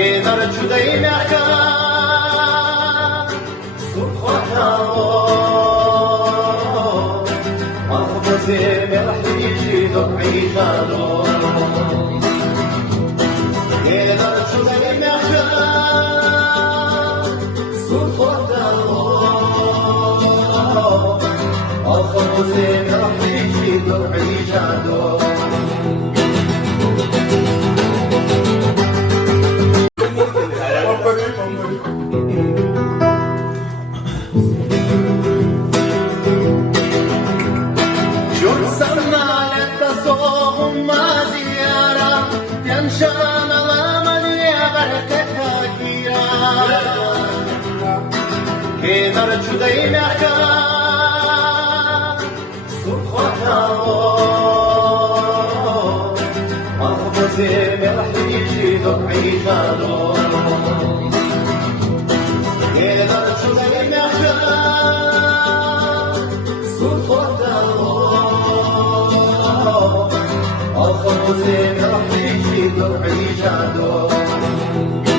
در جدایی نکن سخوتم محفظه مرحیشی دبعی جانو در جدایی نکن سخوتم محفظه مرحیشی دبعی جانو که در جدایی نکن سخوتم محفظه مرحیشی دبعی جانو که در جدایی نکن سخوتم محفظه مرحیشی دبعی جانو